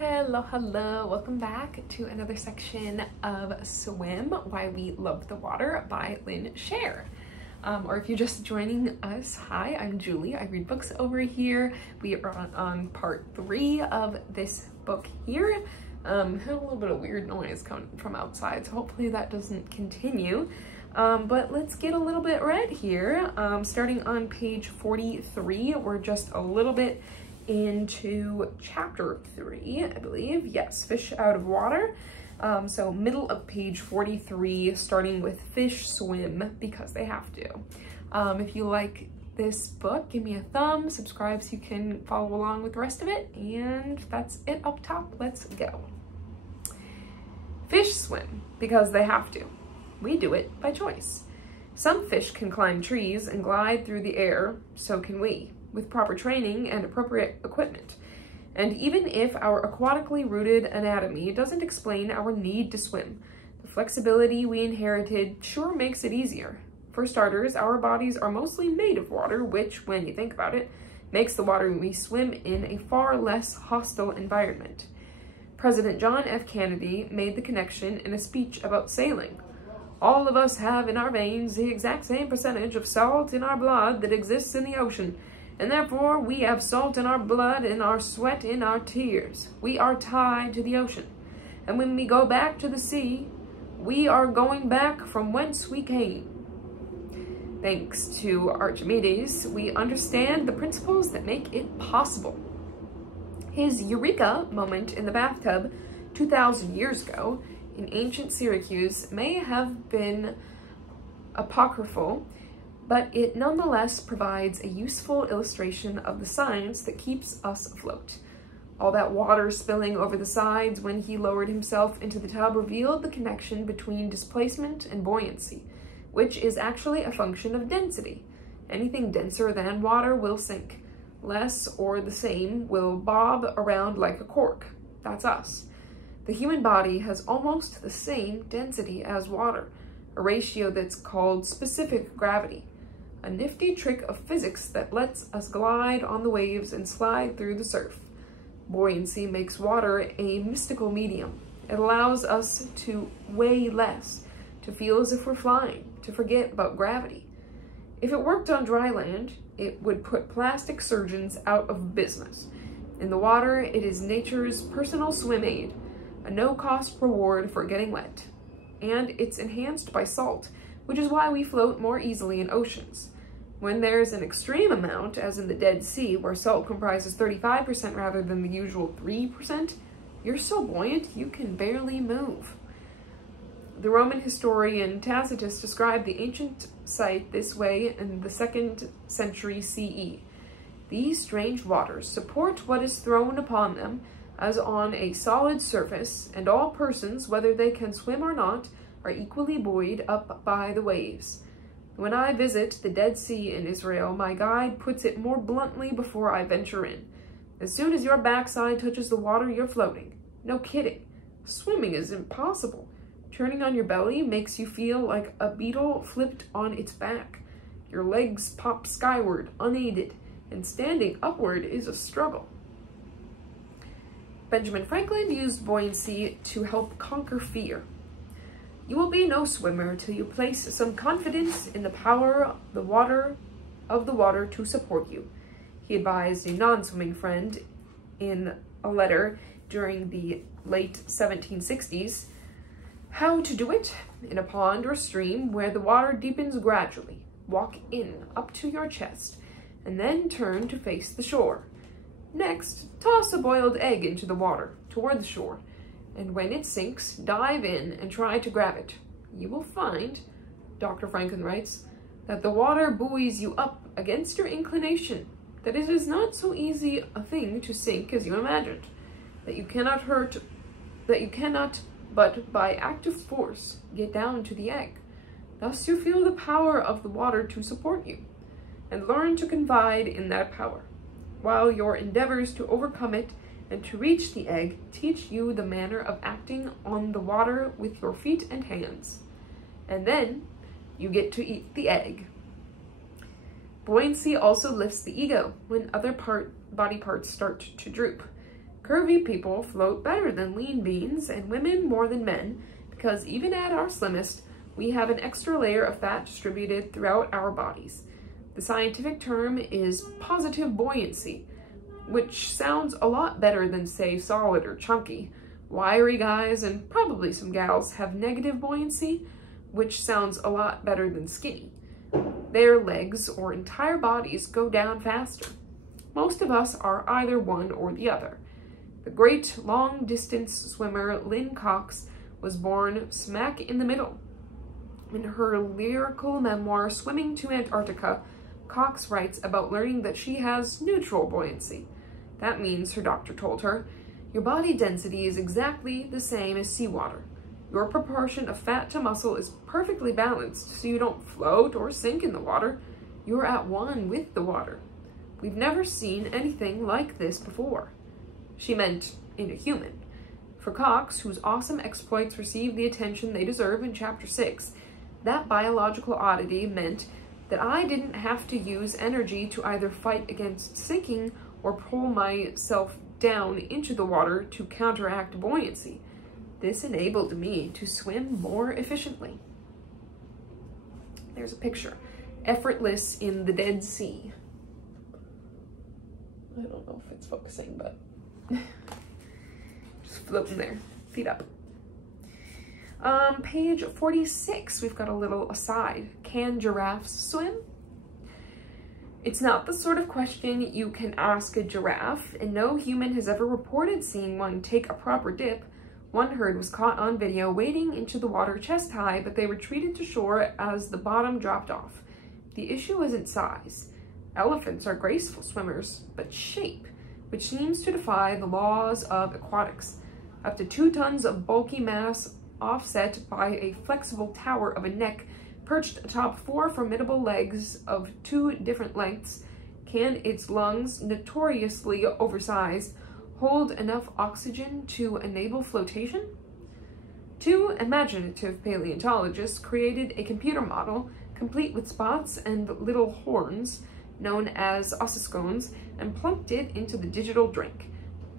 Hello, hello. Welcome back to another section of Swim, Why We Love the Water by Lynn Scher. Or if you're just joining us, hi, I'm Julie. I read books over here. We are on part 3 of this book here. Had a little bit of weird noise coming from outside, so hopefully that doesn't continue. But let's get a little bit read here. Starting on page 43, we're just a little bit into chapter 3, I believe. Yes, Fish Out of Water. So middle of page 43, starting with fish swim because they have to. If you like this book, give me a thumb, subscribe so you can follow along with the rest of it, and that's it up top. Let's go. Fish swim because they have to. We do it by choice. Some fish can climb trees and glide through the air, so can we, with proper training and appropriate equipment. And even if our aquatically rooted anatomy doesn't explain our need to swim, the flexibility we inherited sure makes it easier. For starters, our bodies are mostly made of water, which, when you think about it, makes the water we swim in a far less hostile environment. President John F. Kennedy made the connection in a speech about sailing. All of us have in our veins the exact same percentage of salt in our blood that exists in the ocean, and therefore we have salt in our blood and our sweat in our tears. We are tied to the ocean, and when we go back to the sea, we are going back from whence we came. Thanks to Archimedes, we understand the principles that make it possible. His eureka moment in the bathtub 2,000 years ago in ancient Syracuse may have been apocryphal, but it nonetheless provides a useful illustration of the science that keeps us afloat. All that water spilling over the sides when he lowered himself into the tub revealed the connection between displacement and buoyancy, which is actually a function of density. Anything denser than water will sink. Less or the same will bob around like a cork. That's us. The human body has almost the same density as water, a ratio that's called specific gravity. A nifty trick of physics that lets us glide on the waves and slide through the surf. Buoyancy makes water a mystical medium. It allows us to weigh less, to feel as if we're flying, to forget about gravity. If it worked on dry land, it would put plastic surgeons out of business. In the water, it is nature's personal swim aid, a no-cost reward for getting wet. And it's enhanced by salt, which is why we float more easily in oceans. When there's an extreme amount, as in the Dead Sea, where salt comprises 35% rather than the usual 3%, you're so buoyant you can barely move. The Roman historian Tacitus described the ancient site this way in the 2nd century CE. These strange waters support what is thrown upon them as on a solid surface, and all persons, whether they can swim or not, are equally buoyed up by the waves. When I visit the Dead Sea in Israel, my guide puts it more bluntly before I venture in. As soon as your backside touches the water, you're floating. No kidding. Swimming is impossible. Turning on your belly makes you feel like a beetle flipped on its back. Your legs pop skyward, unaided, and standing upward is a struggle. Benjamin Franklin used buoyancy to help conquer fear. You will be no swimmer till you place some confidence in the power of the water to support you, he advised a non-swimming friend in a letter during the late 1760s. How to do it? In a pond or stream where the water deepens gradually. Walk in up to your chest, and then turn to face the shore. Next, toss a boiled egg into the water toward the shore, and when it sinks, dive in and try to grab it. You will find, Dr. Franklin writes, that the water buoys you up against your inclination, that it is not so easy a thing to sink as you imagined, that you cannot but by active force get down to the egg. Thus you feel the power of the water to support you, and learn to confide in that power, while your endeavors to overcome it and to reach the egg teach you the manner of acting on the water with your feet and hands. And then you get to eat the egg. Buoyancy also lifts the ego when other body parts start to droop. Curvy people float better than lean beans, and women more than men, because even at our slimmest, we have an extra layer of fat distributed throughout our bodies. The scientific term is positive buoyancy, which sounds a lot better than, say, solid or chunky. Wiry guys, and probably some gals, have negative buoyancy, which sounds a lot better than skinny. Their legs or entire bodies go down faster. Most of us are either one or the other. The great long-distance swimmer Lynn Cox was born smack in the middle. In her lyrical memoir, Swimming to Antarctica, Cox writes about learning that she has neutral buoyancy. That means, her doctor told her, your body density is exactly the same as seawater. Your proportion of fat to muscle is perfectly balanced, so you don't float or sink in the water. You're at one with the water. We've never seen anything like this before. She meant in a human. For Cox, whose awesome exploits received the attention they deserve in Chapter 6, that biological oddity meant that I didn't have to use energy to either fight against sinking or pull myself down into the water to counteract buoyancy. This enabled me to swim more efficiently. There's a picture. Effortless in the Dead Sea. I don't know if it's focusing, but just floating there, feet up. Page 46, we've got a little aside. Can giraffes swim? It's not the sort of question you can ask a giraffe, and no human has ever reported seeing one take a proper dip. One herd was caught on video wading into the water chest high, but they retreated to shore as the bottom dropped off. The issue isn't size. Elephants are graceful swimmers, but shape, which seems to defy the laws of aquatics. Up to 2 tons of bulky mass offset by a flexible tower of a neck perched atop 4 formidable legs of 2 different lengths, can its lungs, notoriously oversized, hold enough oxygen to enable flotation? 2 imaginative paleontologists created a computer model, complete with spots and little horns, known as ossiscones, and plunked it into the digital drink.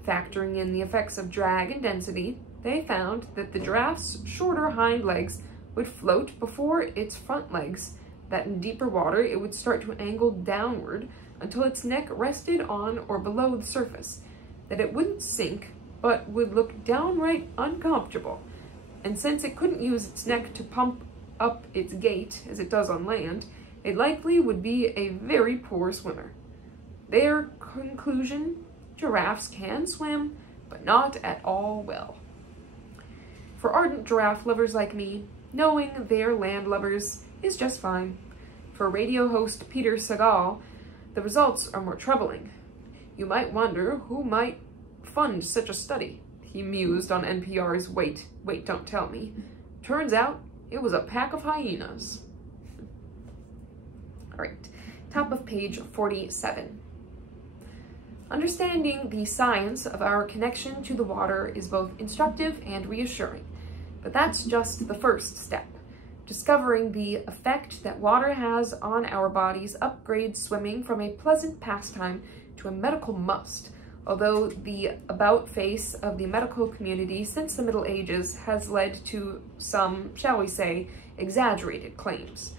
Factoring in the effects of drag and density, they found that the giraffe's shorter hind legs would float before its front legs, that in deeper water it would start to angle downward until its neck rested on or below the surface, that it wouldn't sink, but would look downright uncomfortable. And since it couldn't use its neck to pump up its gait, as it does on land, it likely would be a very poor swimmer. Their conclusion: giraffes can swim, but not at all well. For ardent giraffe lovers like me, knowing they're landlubbers is just fine. For radio host Peter Sagal, the results are more troubling. You might wonder who might fund such a study. He mused on NPR's Wait, Don't Tell Me. Turns out it was a pack of hyenas. All right, top of page 47. Understanding the science of our connection to the water is both instructive and reassuring, but that's just the first step. Discovering the effect that water has on our bodies upgrades swimming from a pleasant pastime to a medical must, although the about-face of the medical community since the Middle Ages has led to some, shall we say, exaggerated claims.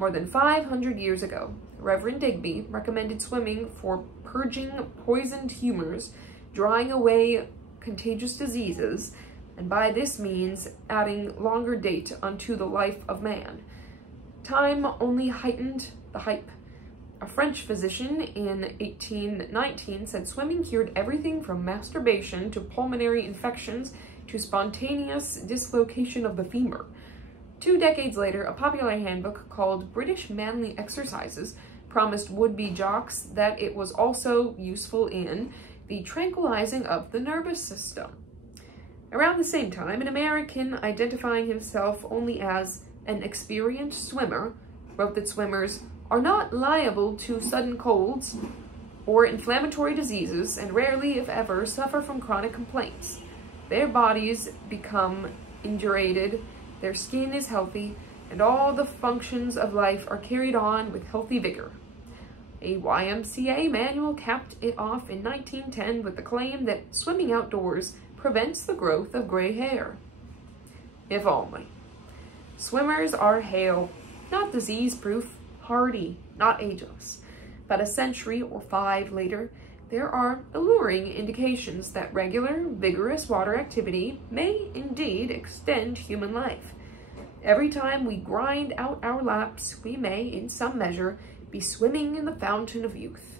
More than 500 years ago, Reverend Digby recommended swimming for purging poisoned humors, drawing away contagious diseases, and by this means adding longer date unto the life of man. Time only heightened the hype. A French physician in 1819 said swimming cured everything from masturbation to pulmonary infections to spontaneous dislocation of the femur. 2 decades later, a popular handbook called British Manly Exercises promised would-be jocks that it was also useful in the tranquilizing of the nervous system. Around the same time, an American identifying himself only as an experienced swimmer wrote that swimmers are not liable to sudden colds or inflammatory diseases and rarely, if ever, suffer from chronic complaints. Their bodies become indurated, their skin is healthy, and all the functions of life are carried on with healthy vigor. A YMCA manual capped it off in 1910 with the claim that swimming outdoors prevents the growth of gray hair. If only. Swimmers are hale, not disease-proof, hardy, not ageless. But a century or 5 later, there are alluring indications that regular, vigorous water activity may indeed extend human life. Every time we grind out our laps, we may, in some measure, be swimming in the fountain of youth.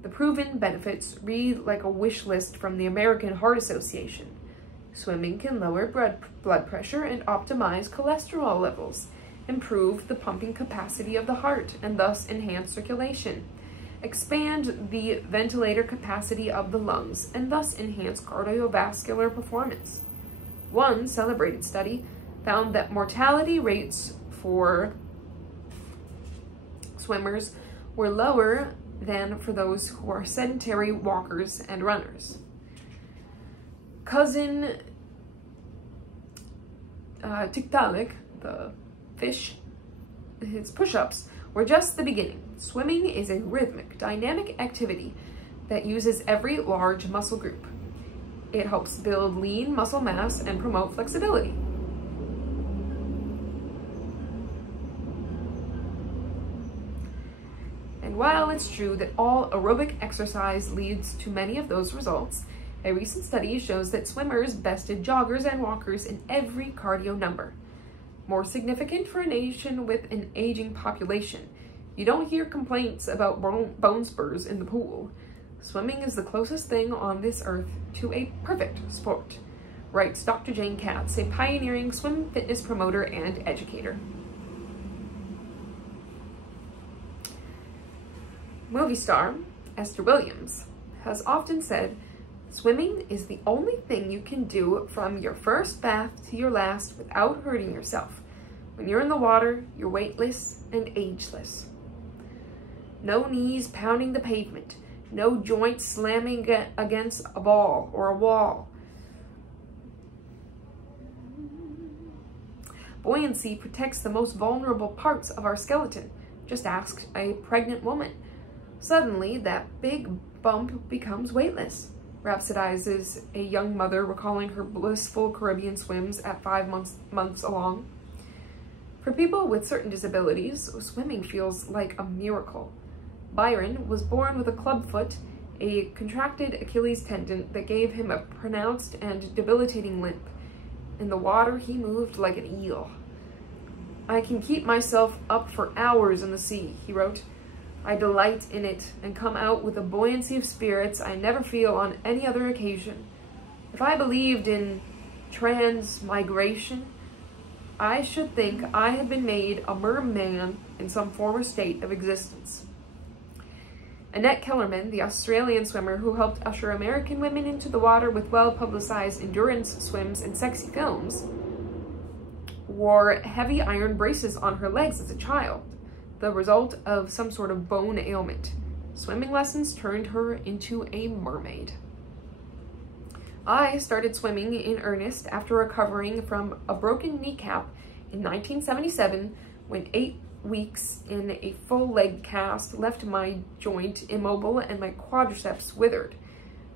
The proven benefits read like a wish list from the American Heart Association. Swimming can lower blood pressure and optimize cholesterol levels, improve the pumping capacity of the heart, and thus enhance circulation, expand the ventilator capacity of the lungs, and thus enhance cardiovascular performance. One celebrated study found that mortality rates for swimmers were lower than for those who are sedentary walkers and runners. Cousin Tiktaalik, the fish, his push-ups were just the beginning. Swimming is a rhythmic, dynamic activity that uses every large muscle group. It helps build lean muscle mass and promote flexibility. And while it's true that all aerobic exercise leads to many of those results, a recent study shows that swimmers bested joggers and walkers in every cardio number. More significant for a nation with an aging population, you don't hear complaints about bone spurs in the pool. Swimming is the closest thing on this earth to a perfect sport, writes Dr. Jane Katz, a pioneering swim fitness promoter and educator. Movie star Esther Williams has often said, "Swimming is the only thing you can do from your first bath to your last without hurting yourself. When you're in the water, you're weightless and ageless. No knees pounding the pavement, no joints slamming against a ball or a wall. Buoyancy protects the most vulnerable parts of our skeleton. Just ask a pregnant woman. Suddenly, that big bump becomes weightless," rhapsodizes a young mother recalling her blissful Caribbean swims at 5 months along. For people with certain disabilities, swimming feels like a miracle. Byron was born with a clubfoot, a contracted Achilles tendon that gave him a pronounced and debilitating limp. In the water, he moved like an eel. "I can keep myself up for hours in the sea," he wrote. "I delight in it and come out with a buoyancy of spirits I never feel on any other occasion. If I believed in transmigration, I should think I had been made a merman in some former state of existence." Annette Kellerman, the Australian swimmer who helped usher American women into the water with well-publicized endurance swims and sexy films, wore heavy iron braces on her legs as a child, the result of some sort of bone ailment. Swimming lessons turned her into a mermaid. I started swimming in earnest after recovering from a broken kneecap in 1977 when 8 weeks in a full leg cast left my joint immobile and my quadriceps withered.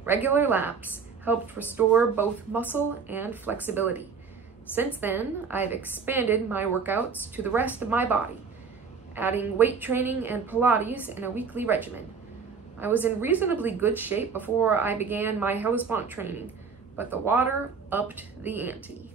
Regular laps helped restore both muscle and flexibility. Since then, I've expanded my workouts to the rest of my body, adding weight training and Pilates in a weekly regimen. I was in reasonably good shape before I began my Hellespont training, but the water upped the ante.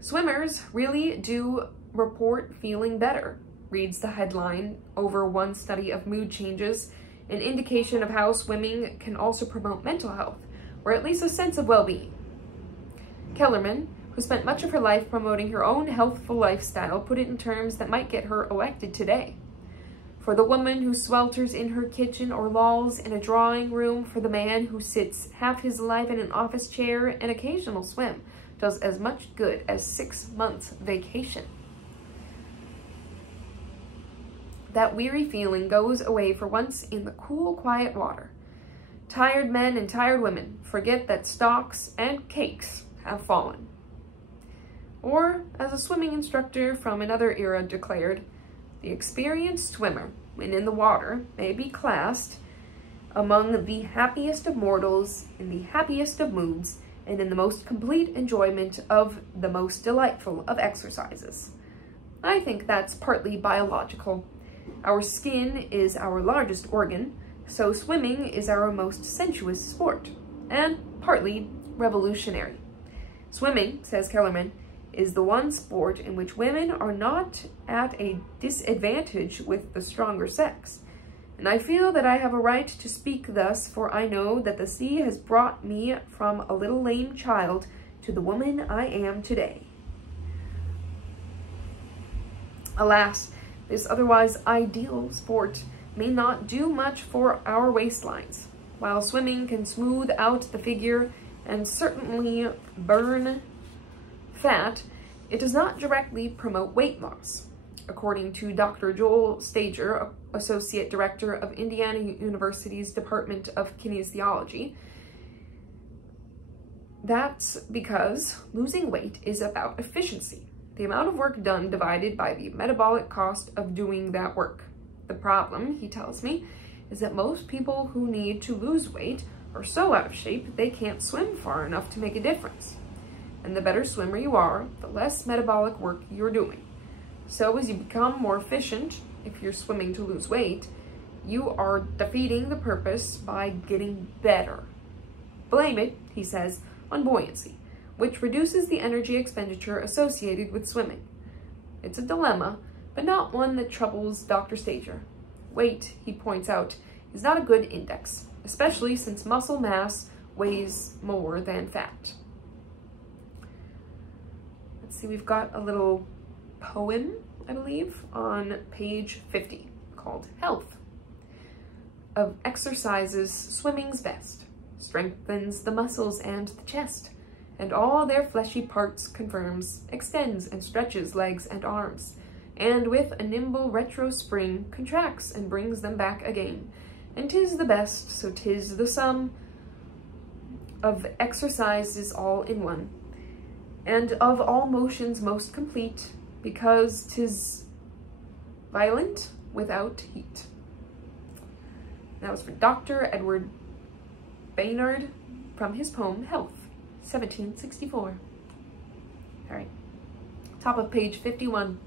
"Swimmers really do report feeling better," reads the headline over one study of mood changes, an indication of how swimming can also promote mental health, or at least a sense of well-being. Kellerman, who spent much of her life promoting her own healthful lifestyle, put it in terms that might get her elected today. For the woman who swelters in her kitchen or lolls in a drawing room, for the man who sits half his life in an office chair, an occasional swim does as much good as 6 months vacation. That weary feeling goes away for once in the cool, quiet water. Tired men and tired women forget that stocks and cakes have fallen. Or, as a swimming instructor from another era declared, The experienced swimmer, when in the water, may be classed among the happiest of mortals, in the happiest of moods, and in the most complete enjoyment of the most delightful of exercises. I think that's partly biological. Our skin is our largest organ, so swimming is our most sensuous sport, and partly revolutionary. Swimming, says Kellerman, is the one sport in which women are not at a disadvantage with the stronger sex. And I feel that I have a right to speak thus, for I know that the sea has brought me from a little lame child to the woman I am today. Alas, this otherwise ideal sport may not do much for our waistlines. While swimming can smooth out the figure and certainly burn fat, it does not directly promote weight loss. According to Dr. Joel Stager, Associate Director of Indiana University's Department of Kinesiology, that's because losing weight is about efficiency, the amount of work done divided by the metabolic cost of doing that work. The problem, he tells me, is that most people who need to lose weight are so out of shape they can't swim far enough to make a difference. And the better swimmer you are, the less metabolic work you're doing. So as you become more efficient, if you're swimming to lose weight, you are defeating the purpose by getting better. Blame it, he says, on buoyancy, which reduces the energy expenditure associated with swimming. It's a dilemma, but not one that troubles Dr. Stager. Weight, he points out, is not a good index, especially since muscle mass weighs more than fat. Let's see, we've got a little poem, I believe, on page 50 called Health. Of exercises, swimming's best, strengthens the muscles and the chest, and all their fleshy parts confirms, extends and stretches legs and arms, and with a nimble retro spring contracts and brings them back again. And 'tis the best, so 'tis the sum of exercises all in one, and of all motions most complete, because 'tis violent without heat. That was for Dr. Edward Baynard from his poem Health, 1764. All right, top of page 51.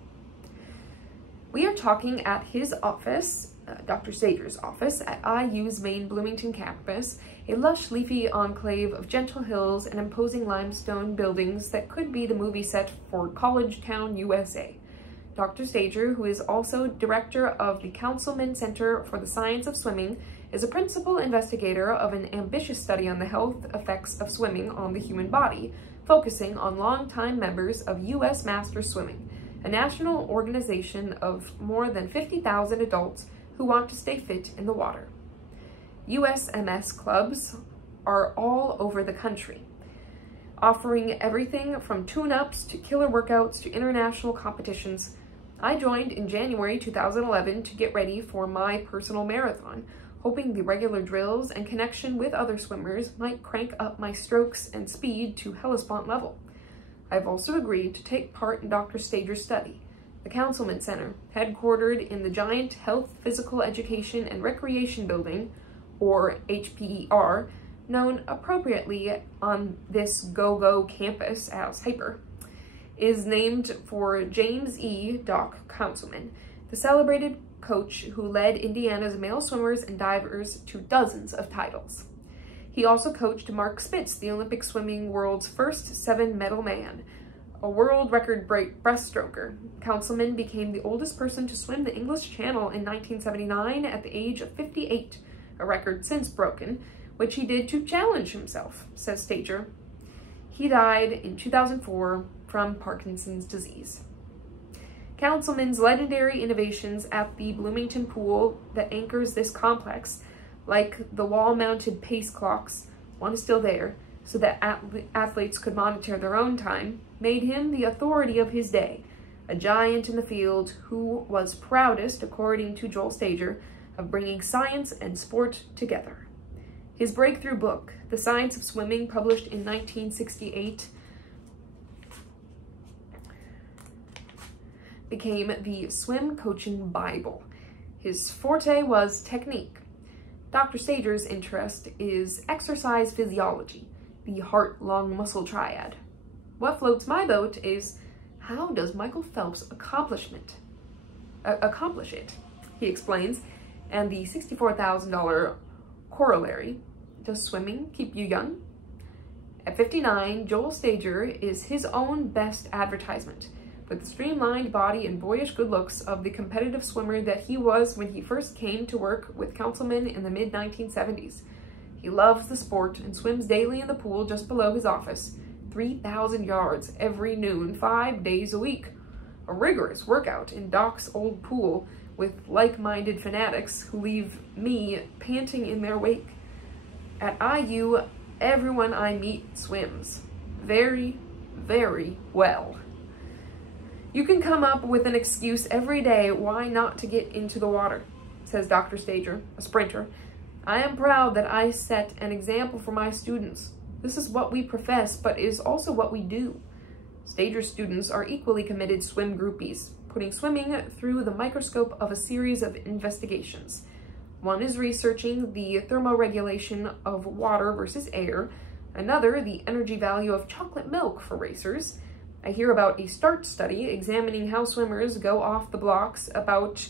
We are talking at his office, Dr. Stager's office, at IU's main Bloomington campus, a lush, leafy enclave of gentle hills and imposing limestone buildings that could be the movie set for College Town, USA. Dr. Stager, who is also director of the Councilman Center for the Science of Swimming, is a principal investigator of an ambitious study on the health effects of swimming on the human body, focusing on longtime members of U.S. Masters Swimming, a national organization of more than 50,000 adults who want to stay fit in the water. USMS clubs are all over the country, offering everything from tune-ups to killer workouts to international competitions. I joined in January 2011 to get ready for my personal marathon, hoping the regular drills and connection with other swimmers might crank up my strokes and speed to Hellespont level. I've also agreed to take part in Dr. Stager's study, the Councilman Center, headquartered in the giant Health, Physical Education, and Recreation Building, or HPER, known appropriately on this go-go campus as Hyper, is named for James E. Doc Councilman, the celebrated coach who led Indiana's male swimmers and divers to dozens of titles. He also coached Mark Spitz, the Olympic swimming world's first 7-medal man, a world record breaststroker. Councilman became the oldest person to swim the English Channel in 1979 at the age of 58, a record since broken, which he did to challenge himself, says Stager. He died in 2004 from Parkinson's disease. Councilman's legendary innovations at the Bloomington pool that anchors this complex, like the wall-mounted pace clocks, one is still there, so that athletes could monitor their own time, made him the authority of his day, a giant in the field who was proudest, according to Joel Stager, of bringing science and sport together. His breakthrough book, The Science of Swimming, published in 1968, became the swim coaching Bible. His forte was technique. Dr. Stager's interest is exercise physiology, the heart-lung muscle triad. What floats my boat is, how does Michael Phelps accomplish it? He explains, and the $64,000 corollary, does swimming keep you young? At 59, Joel Stager is his own best advertisement, with the streamlined body and boyish good looks of the competitive swimmer that he was when he first came to work with councilmen in the mid-1970s. He loves the sport and swims daily in the pool just below his office, 3,000 yards every noon, 5 days a week. A rigorous workout in Doc's old pool with like-minded fanatics who leave me panting in their wake. At IU, everyone I meet swims very, very well. You can come up with an excuse every day why not to get into the water, says Dr. Stager, a sprinter. I am proud that I set an example for my students. This is what we profess, but is also what we do. Stager students are equally committed swim groupies, putting swimming through the microscope of a series of investigations. One is researching the thermoregulation of water versus air, another the energy value of chocolate milk for racers. I hear about a START study examining how swimmers go off the blocks, about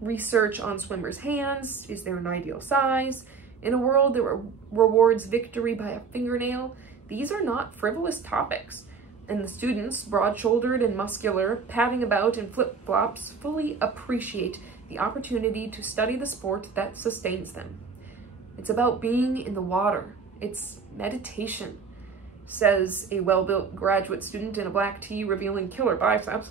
research on swimmers' hands, is there an ideal size? In a world that rewards victory by a fingernail, these are not frivolous topics, and the students, broad-shouldered and muscular, padding about in flip-flops, fully appreciate the opportunity to study the sport that sustains them. It's about being in the water. It's meditation, says a well-built graduate student in a black tee revealing killer biceps.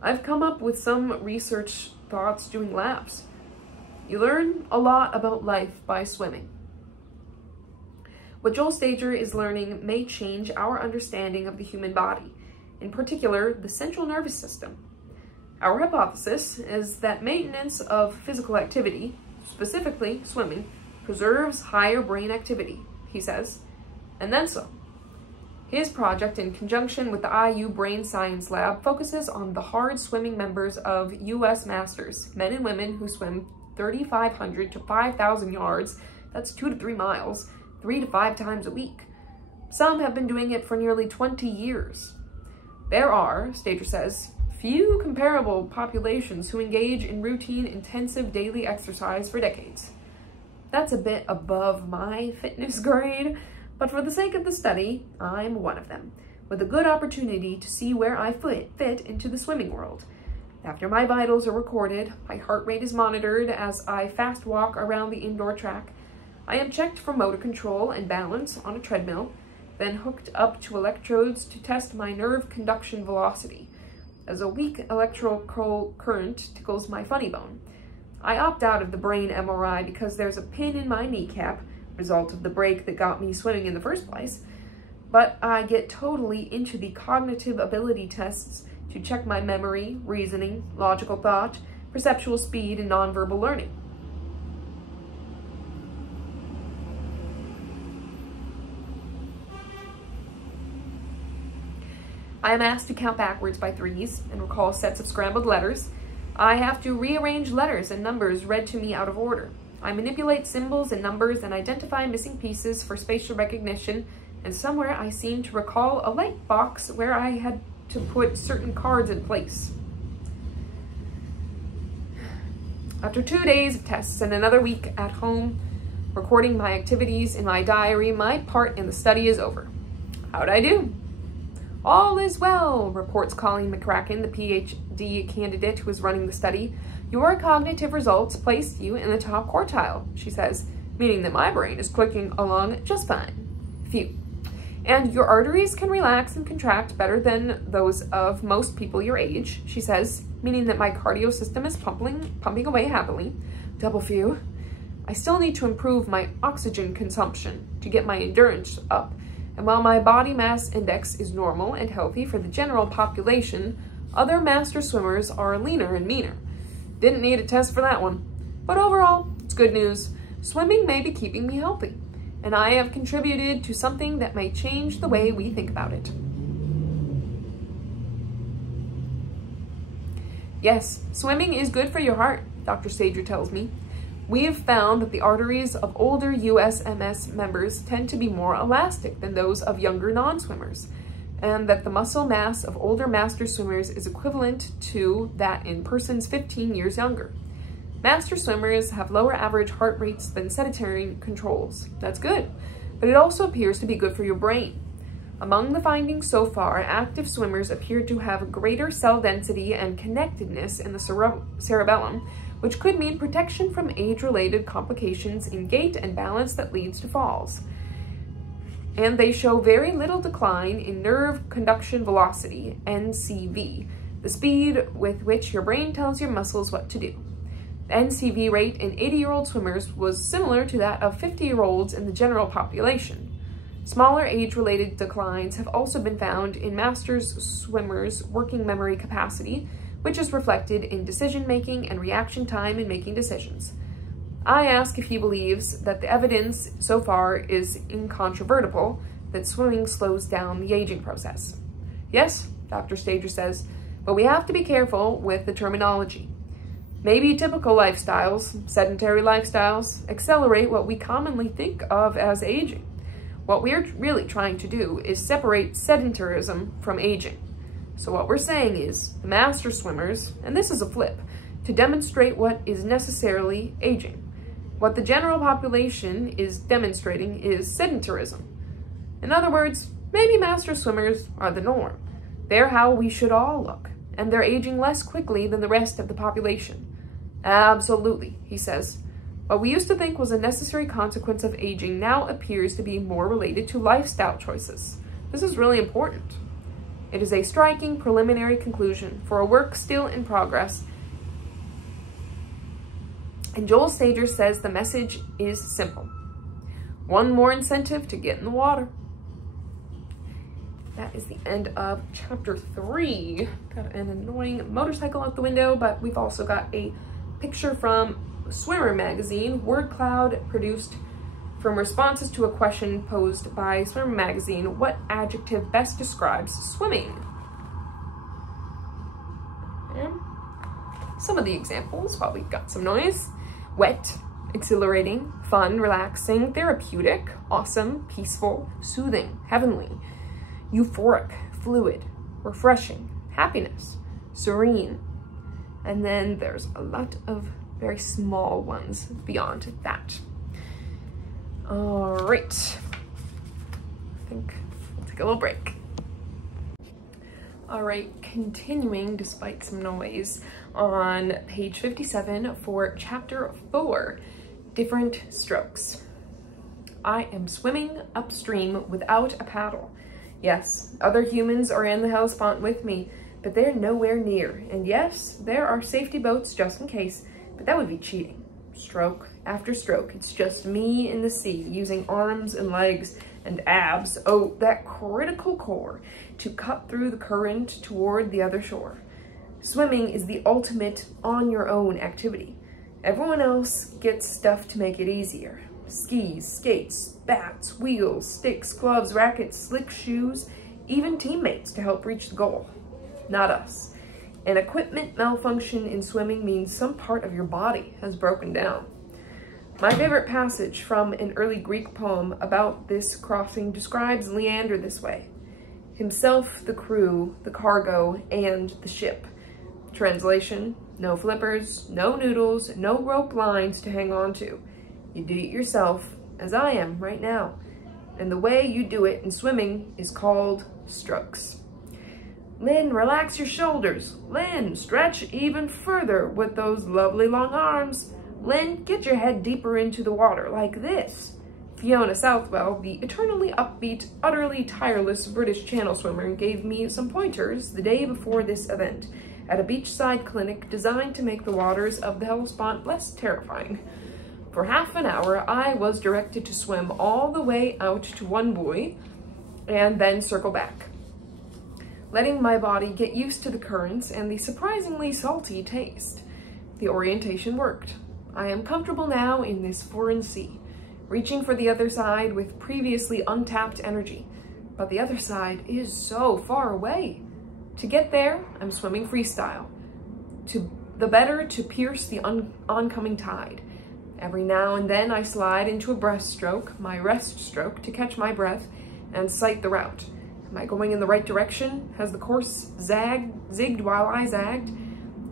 I've come up with some research thoughts doing laps. You learn a lot about life by swimming. What Joel Stager is learning may change our understanding of the human body, in particular, the central nervous system. Our hypothesis is that maintenance of physical activity, specifically swimming, preserves higher brain activity, he says, and then some. His project, in conjunction with the IU Brain Science Lab, focuses on the hard swimming members of U.S. Masters, men and women who swim 3,500 to 5,000 yards, that's 2 to 3 miles, 3 to 5 times a week. Some have been doing it for nearly 20 years. There are, Stager says, few comparable populations who engage in routine, intensive daily exercise for decades. That's a bit above my fitness grade, but for the sake of the study, I'm one of them, with a good opportunity to see where I fit into the swimming world. After my vitals are recorded, my heart rate is monitored as I fast walk around the indoor track. I am checked for motor control and balance on a treadmill, then hooked up to electrodes to test my nerve conduction velocity, as a weak electrical current tickles my funny bone. I opt out of the brain MRI because there's a pin in my kneecap, result of the break that got me swimming in the first place, but I get totally into the cognitive ability tests to check my memory, reasoning, logical thought, perceptual speed, and nonverbal learning. I am asked to count backwards by 3s and recall sets of scrambled letters. I have to rearrange letters and numbers read to me out of order. I manipulate symbols and numbers and identify missing pieces for spatial recognition, and somewhere I seem to recall a light box where I had to put certain cards in place. After 2 days of tests and another week at home, recording my activities in my diary, my part in the study is over. How'd I do? All is well, reports Colleen McCracken, the PhD candidate who is running the study. Your cognitive results placed you in the top quartile, she says, meaning that my brain is clicking along just fine. Phew. And your arteries can relax and contract better than those of most people your age, she says, meaning that my cardio system is pumping away happily. Double phew. I still need to improve my oxygen consumption to get my endurance up, and while my body mass index is normal and healthy for the general population, other master swimmers are leaner and meaner. Didn't need a test for that one. But overall, it's good news. Swimming may be keeping me healthy, and I have contributed to something that may change the way we think about it. Yes, swimming is good for your heart, Dr. Stager tells me. We have found that the arteries of older USMS members tend to be more elastic than those of younger non-swimmers, and that the muscle mass of older master swimmers is equivalent to that in persons 15 years younger. Master swimmers have lower average heart rates than sedentary controls. That's good, but it also appears to be good for your brain. Among the findings so far, active swimmers appear to have greater cell density and connectedness in the cerebellum, which could mean protection from age-related complications in gait and balance that leads to falls. And they show very little decline in nerve conduction velocity, NCV, the speed with which your brain tells your muscles what to do. The NCV rate in 80-year-old swimmers was similar to that of 50-year-olds in the general population. Smaller age-related declines have also been found in masters swimmers' working memory capacity, which is reflected in decision-making and reaction time in making decisions. I ask if he believes that the evidence so far is incontrovertible that swimming slows down the aging process. Yes, Dr. Stager says, but we have to be careful with the terminology. Maybe typical lifestyles, sedentary lifestyles, accelerate what we commonly think of as aging. What we're really trying to do is separate sedentarism from aging. So what we're saying is, the master swimmers, and this is a flip, to demonstrate what is necessarily aging. What the general population is demonstrating is sedentarism. In other words, maybe master swimmers are the norm. They're how we should all look, and they're aging less quickly than the rest of the population. Absolutely, he says. What we used to think was a necessary consequence of aging now appears to be more related to lifestyle choices. This is really important. It is a striking preliminary conclusion for a work still in progress. And Joel Stager says the message is simple. One more incentive to get in the water. That is the end of chapter 3. Got an annoying motorcycle out the window, but we've also got a picture from Swimmer magazine, word cloud produced from responses to a question posed by Swimmer magazine. What adjective best describes swimming? And some of the examples while we've got some noise. Wet, exhilarating, fun, relaxing, therapeutic, awesome, peaceful, soothing, heavenly, euphoric, fluid, refreshing, happiness, serene. And then there's a lot of very small ones beyond that. All right, I think we'll take a little break. All right, continuing despite some noise on page 57 for chapter 4, different strokes. I am swimming upstream without a paddle. Yes, other humans are in the Hellespont with me, but they're nowhere near. And yes, there are safety boats just in case, but that would be cheating. Stroke after stroke, it's just me in the sea, using arms and legs and abs, oh, that critical core, to cut through the current toward the other shore. Swimming is the ultimate on-your-own activity. Everyone else gets stuff to make it easier. Skis, skates, bats, wheels, sticks, gloves, rackets, slick shoes, even teammates to help reach the goal. Not us. An equipment malfunction in swimming means some part of your body has broken down. My favorite passage from an early Greek poem about this crossing describes Leander this way. Himself, the crew, the cargo, and the ship. Translation, no flippers, no noodles, no rope lines to hang on to. You do it yourself, as I am right now. And the way you do it in swimming is called strokes. Lynn, relax your shoulders. Lynn, stretch even further with those lovely long arms. Lynn, get your head deeper into the water, like this. Fiona Southwell, the eternally upbeat, utterly tireless British Channel swimmer, gave me some pointers the day before this event at a beachside clinic designed to make the waters of the Hellespont less terrifying. For half an hour, I was directed to swim all the way out to one buoy and then circle back, letting my body get used to the currents and the surprisingly salty taste. The orientation worked. I am comfortable now in this foreign sea, reaching for the other side with previously untapped energy. But the other side is so far away. To get there, I'm swimming freestyle. the better to pierce the oncoming tide. Every now and then I slide into a breaststroke, my rest stroke, to catch my breath and sight the route. Am I going in the right direction? Has the course zigged while I zagged?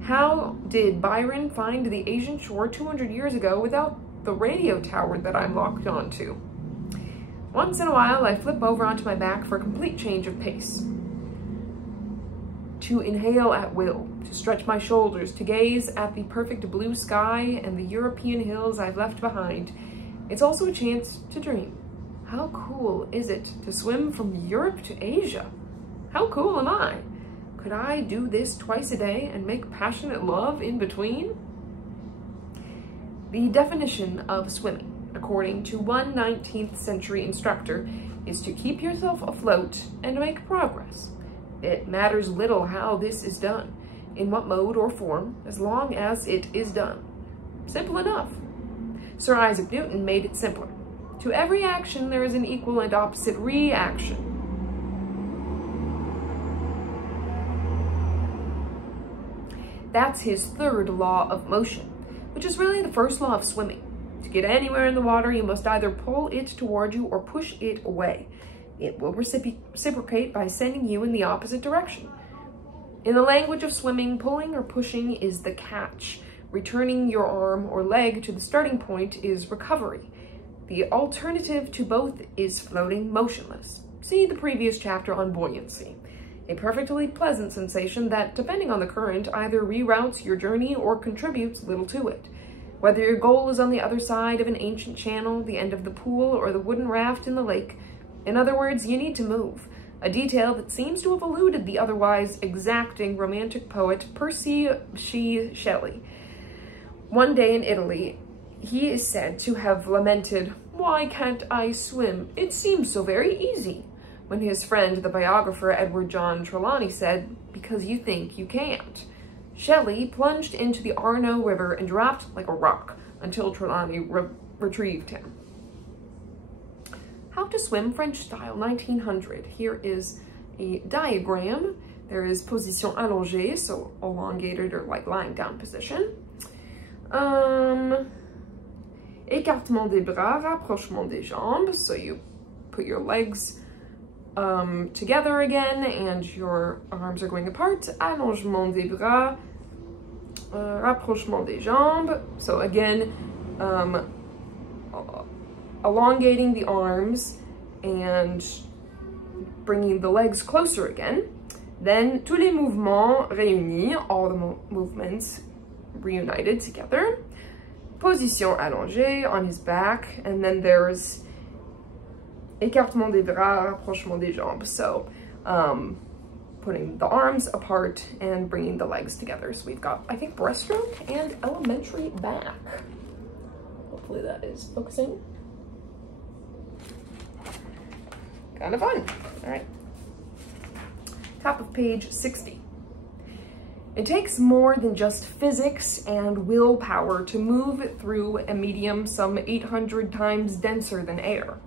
How did Byron find the Asian shore 200 years ago without the radio tower that I'm locked onto? Once in a while, I flip over onto my back for a complete change of pace. To inhale at will, to stretch my shoulders, to gaze at the perfect blue sky and the European hills I've left behind. It's also a chance to dream. How cool is it to swim from Europe to Asia? How cool am I? Could I do this twice a day and make passionate love in between? The definition of swimming, according to one 19th century instructor, is to keep yourself afloat and make progress. It matters little how this is done, in what mode or form, as long as it is done. Simple enough. Sir Isaac Newton made it simpler. To every action there is an equal and opposite reaction. That's his third law of motion, which is really the first law of swimming. To get anywhere in the water, you must either pull it toward you or push it away. It will reciprocate by sending you in the opposite direction. In the language of swimming, pulling or pushing is the catch. Returning your arm or leg to the starting point is recovery. The alternative to both is floating motionless. See the previous chapter on buoyancy. A perfectly pleasant sensation that, depending on the current, either reroutes your journey or contributes little to it. Whether your goal is on the other side of an ancient channel, the end of the pool, or the wooden raft in the lake, in other words, you need to move, a detail that seems to have eluded the otherwise exacting romantic poet Percy Shelley. One day in Italy, he is said to have lamented, "Why can't I swim? It seems so very easy," when his friend, the biographer Edward John Trelawney, said, "Because you think you can't." Shelley plunged into the Arno River and dropped like a rock until Trelawney retrieved him. How to swim French style 1900. Here is a diagram. There is position allongée, so elongated or like lying down position. Écartement des bras, rapprochement des jambes. So you put your legs together again and your arms are going apart. Allongement des bras, rapprochement des jambes. So again, elongating the arms and bringing the legs closer again. Then, tous les mouvements réunis, all the movements reunited together. Position allongée on his back, and then there's écartement des bras, rapprochement des jambes. So, putting the arms apart and bringing the legs together. So we've got, I think, breaststroke and elementary back. Hopefully that is focusing. Kind of fun. All right. Top of page 60. It takes more than just physics and willpower to move through a medium some 800 times denser than air.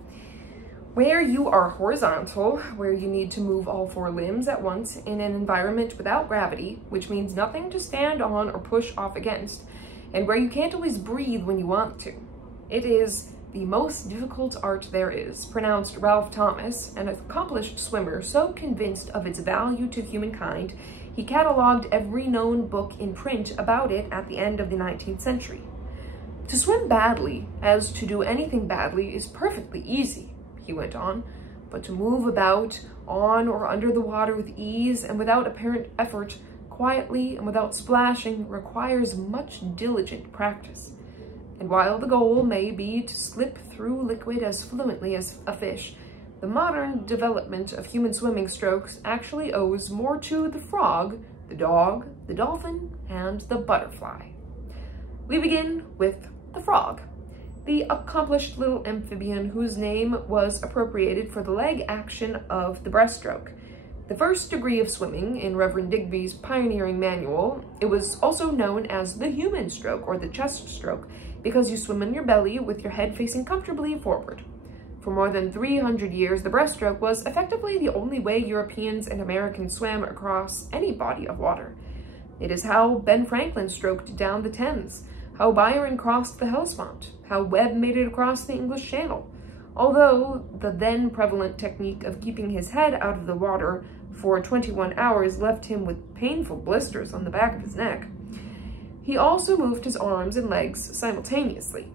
Where you are horizontal, where you need to move all four limbs at once in an environment without gravity, which means nothing to stand on or push off against, and where you can't always breathe when you want to. It is the most difficult art there is, pronounced Ralph Thomas, an accomplished swimmer so convinced of its value to humankind, he catalogued every known book in print about it at the end of the 19th century. To swim badly, as to do anything badly, is perfectly easy, he went on, but to move about, on or under the water with ease and without apparent effort, quietly and without splashing, requires much diligent practice. And while the goal may be to slip through liquid as fluently as a fish, the modern development of human swimming strokes actually owes more to the frog, the dog, the dolphin, and the butterfly. We begin with the frog, the accomplished little amphibian whose name was appropriated for the leg action of the breaststroke. The first degree of swimming in Reverend Digby's pioneering manual, it was also known as the human stroke or the chest stroke, because you swim on your belly with your head facing comfortably forward. For more than 300 years, the breaststroke was effectively the only way Europeans and Americans swam across any body of water. It is how Ben Franklin stroked down the Thames, how Byron crossed the Hellespont, how Webb made it across the English Channel. Although the then prevalent technique of keeping his head out of the water for 21 hours left him with painful blisters on the back of his neck, he also moved his arms and legs simultaneously.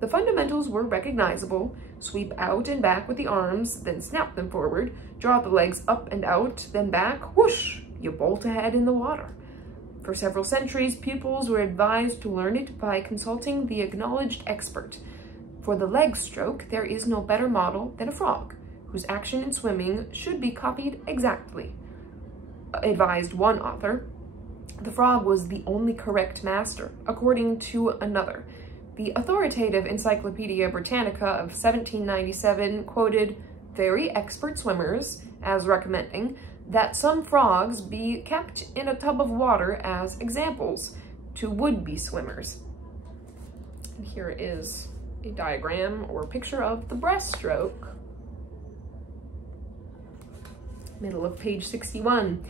The fundamentals were recognizable: sweep out and back with the arms, then snap them forward, draw the legs up and out, then back, whoosh, you bolt ahead in the water. For several centuries, pupils were advised to learn it by consulting the acknowledged expert. For the leg stroke, there is no better model than a frog, whose action in swimming should be copied exactly, advised one author. The frog was the only correct master, according to another. The authoritative Encyclopedia Britannica of 1797 quoted very expert swimmers as recommending that some frogs be kept in a tub of water as examples to would-be swimmers. And here is a diagram or picture of the breaststroke. Middle of page 61.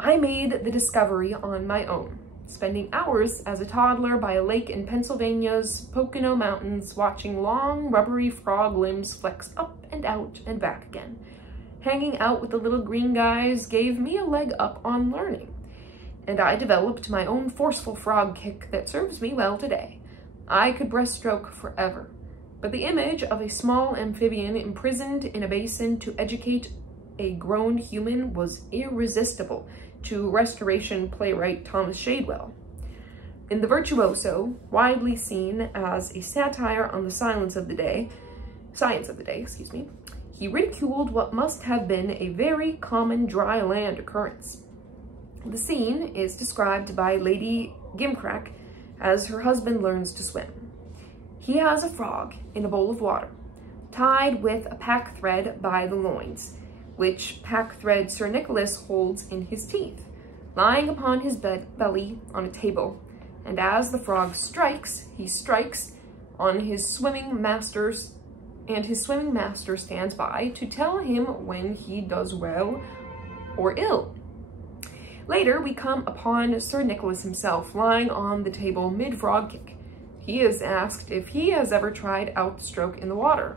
I made the discovery on my own, spending hours as a toddler by a lake in Pennsylvania's Pocono Mountains, watching long, rubbery frog limbs flex up and out and back again. Hanging out with the little green guys gave me a leg up on learning, and I developed my own forceful frog kick that serves me well today. I could breaststroke forever, but the image of a small amphibian imprisoned in a basin to educate a grown human was irresistible to Restoration playwright Thomas Shadwell. In The Virtuoso, widely seen as a satire on the science of the day, he ridiculed what must have been a very common dry land occurrence. The scene is described by Lady Gimcrack as her husband learns to swim. He has a frog in a bowl of water, tied with a pack thread by the loins, which pack thread Sir Nicholas holds in his teeth, lying upon his belly on a table, and as the frog strikes, he strikes on his swimming master's, and his swimming master stands by to tell him when he does well or ill. Later, we come upon Sir Nicholas himself lying on the table mid-frog kick. He is asked if he has ever tried out the stroke in the water.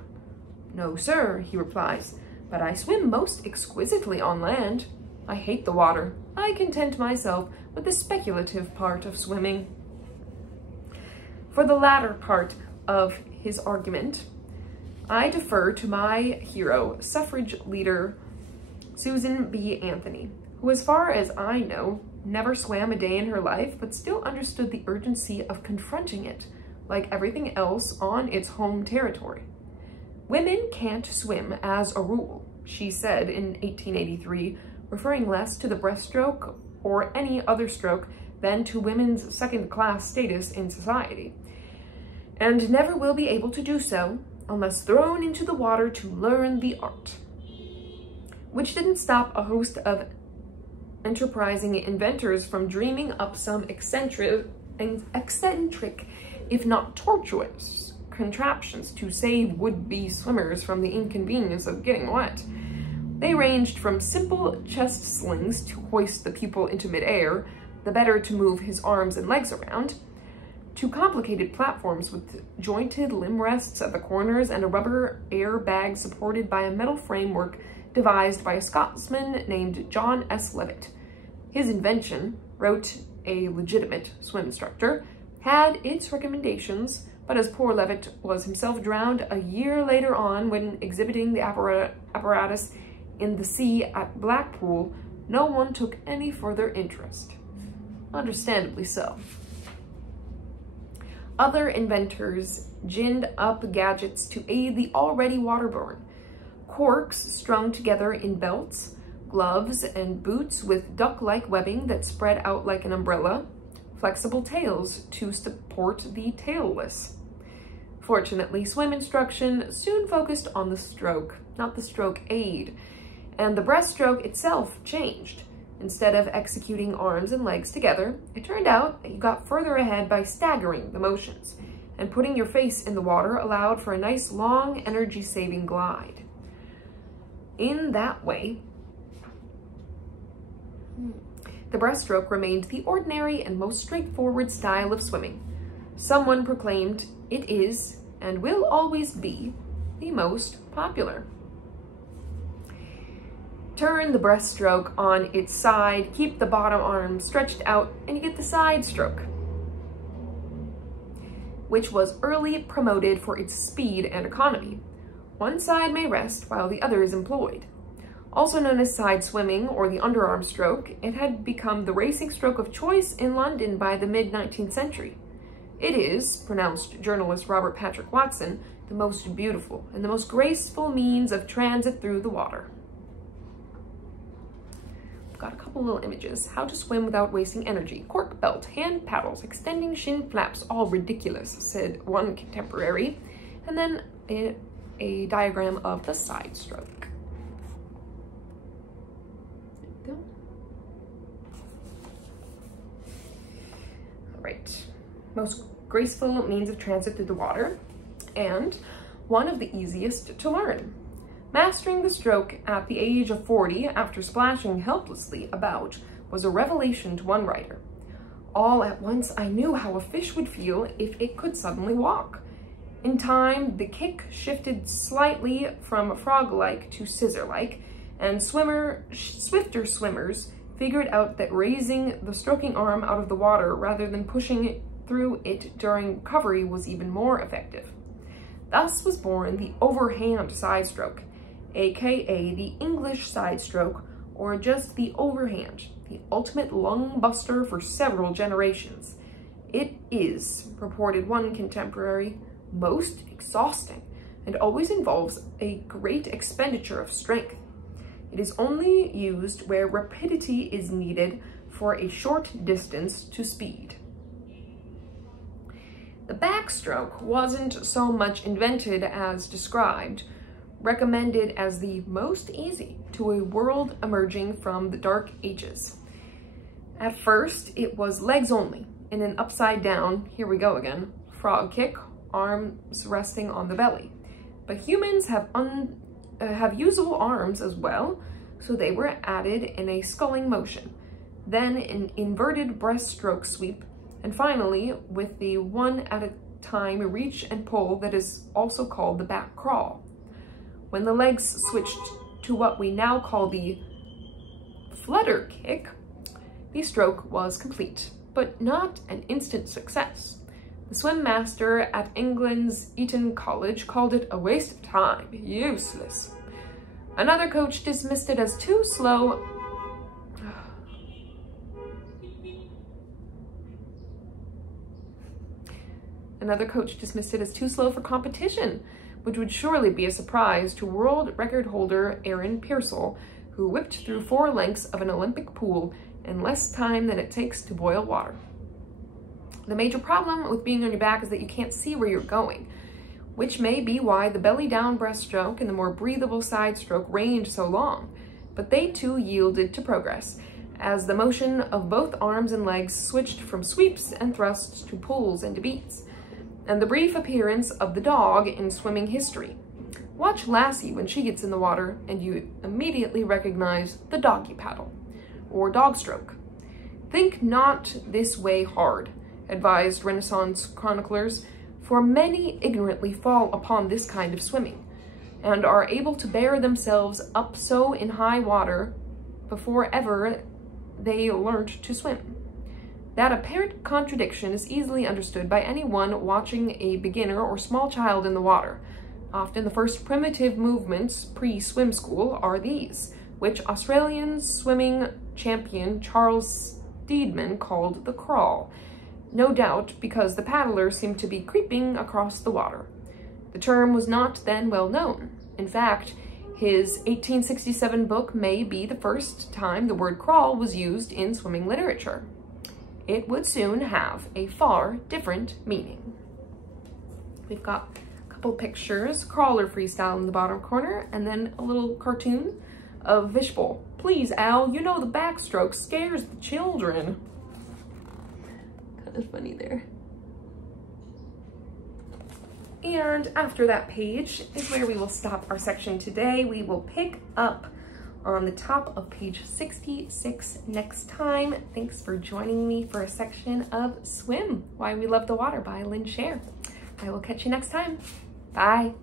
"No, sir," he replies, "but I swim most exquisitely on land. I hate the water. I content myself with the speculative part of swimming." For the latter part of his argument, I defer to my hero, suffrage leader Susan B. Anthony, who, as far as I know, never swam a day in her life, but still understood the urgency of confronting it, like everything else on its home territory. "Women can't swim as a rule," she said in 1883, referring less to the breaststroke or any other stroke than to women's second-class status in society, "and never will be able to do so unless thrown into the water to learn the art." Which didn't stop a host of enterprising inventors from dreaming up some eccentric, if not tortuous, contraptions to save would-be swimmers from the inconvenience of getting wet. They ranged from simple chest slings to hoist the pupil into midair, the better to move his arms and legs around, to complicated platforms with jointed limb rests at the corners and a rubber air bag supported by a metal framework devised by a Scotsman named John S. Levitt. His invention, wrote a legitimate swim instructor, had its recommendations, but as poor Levitt was himself drowned a year later on when exhibiting the apparatus in the sea at Blackpool, no one took any further interest. Understandably so. Other inventors ginned up gadgets to aid the already waterborne. Corks strung together in belts, gloves, and boots with duck-like webbing that spread out like an umbrella, flexible tails to support the tailless. Fortunately, swim instruction soon focused on the stroke, not the stroke aid, and the breaststroke itself changed. Instead of executing arms and legs together, it turned out that you got further ahead by staggering the motions, and putting your face in the water allowed for a nice long energy-saving glide. In that way, the breaststroke remained the ordinary and most straightforward style of swimming. Someone proclaimed it is, and will always be, the most popular. Turn the breaststroke on its side, keep the bottom arm stretched out, and you get the side stroke, which was early promoted for its speed and economy. One side may rest while the other is employed. Also known as side swimming or the underarm stroke, it had become the racing stroke of choice in London by the mid-19th century. It is, pronounced journalist Robert Patrick Watson, the most beautiful and the most graceful means of transit through the water. I've got a couple little images. How to swim without wasting energy. Cork belt, hand paddles, extending shin flaps, all ridiculous, said one contemporary. And then a diagram of the side stroke. There we go. All right. Most graceful means of transit through the water, and one of the easiest to learn. Mastering the stroke at the age of 40 after splashing helplessly about was a revelation to one writer. All at once I knew how a fish would feel if it could suddenly walk. In time, the kick shifted slightly from frog-like to scissor-like, and swifter swimmers figured out that raising the stroking arm out of the water rather than pushing it through it during recovery was even more effective. Thus was born the overhand side stroke, aka the English side stroke, or just the overhand, the ultimate lung buster for several generations. It is, reported one contemporary, most exhausting and always involves a great expenditure of strength. It is only used where rapidity is needed for a short distance to speed. The backstroke wasn't so much invented as described, recommended as the most easy to a world emerging from the Dark Ages. At first, it was legs only, in an upside down, here we go again, frog kick, arms resting on the belly. But humans have usable arms as well, so they were added in a sculling motion, then an inverted breaststroke sweep, and finally with the one at a time reach and pull that is also called the back crawl. When the legs switched to what we now call the flutter kick, the stroke was complete, but not an instant success. The swim master at England's Eton College called it a waste of time, useless. Another coach dismissed it as too slow. For competition, which would surely be a surprise to world record holder Aaron Pearsall, who whipped through 4 lengths of an Olympic pool in less time than it takes to boil water. The major problem with being on your back is that you can't see where you're going, which may be why the belly down breaststroke and the more breathable side stroke reigned so long, but they too yielded to progress, as the motion of both arms and legs switched from sweeps and thrusts to pulls and to beats, and the brief appearance of the dog in swimming history. Watch Lassie when she gets in the water and you immediately recognize the doggy paddle, or dog stroke. Think not this way hard, advised Renaissance chroniclers, for many ignorantly fall upon this kind of swimming, and are able to bear themselves up so in high water before ever they learnt to swim. That apparent contradiction is easily understood by anyone watching a beginner or small child in the water. Often the first primitive movements pre-swim school are these, which Australian swimming champion Charles Steedman called the crawl, no doubt because the paddlers seemed to be creeping across the water. The term was not then well known. In fact, his 1867 book may be the first time the word crawl was used in swimming literature. It would soon have a far different meaning. We've got a couple pictures, crawler freestyle in the bottom corner, and then a little cartoon of Fishbowl. Please, Al, you know the backstroke scares the children. Kind of funny there. And after that page is where we will stop our section today. We will pick up are on the top of page 66 next time. Thanks for joining me for a section of Swim, Why We Love the Water by Lynn Sher. I will catch you next time. Bye.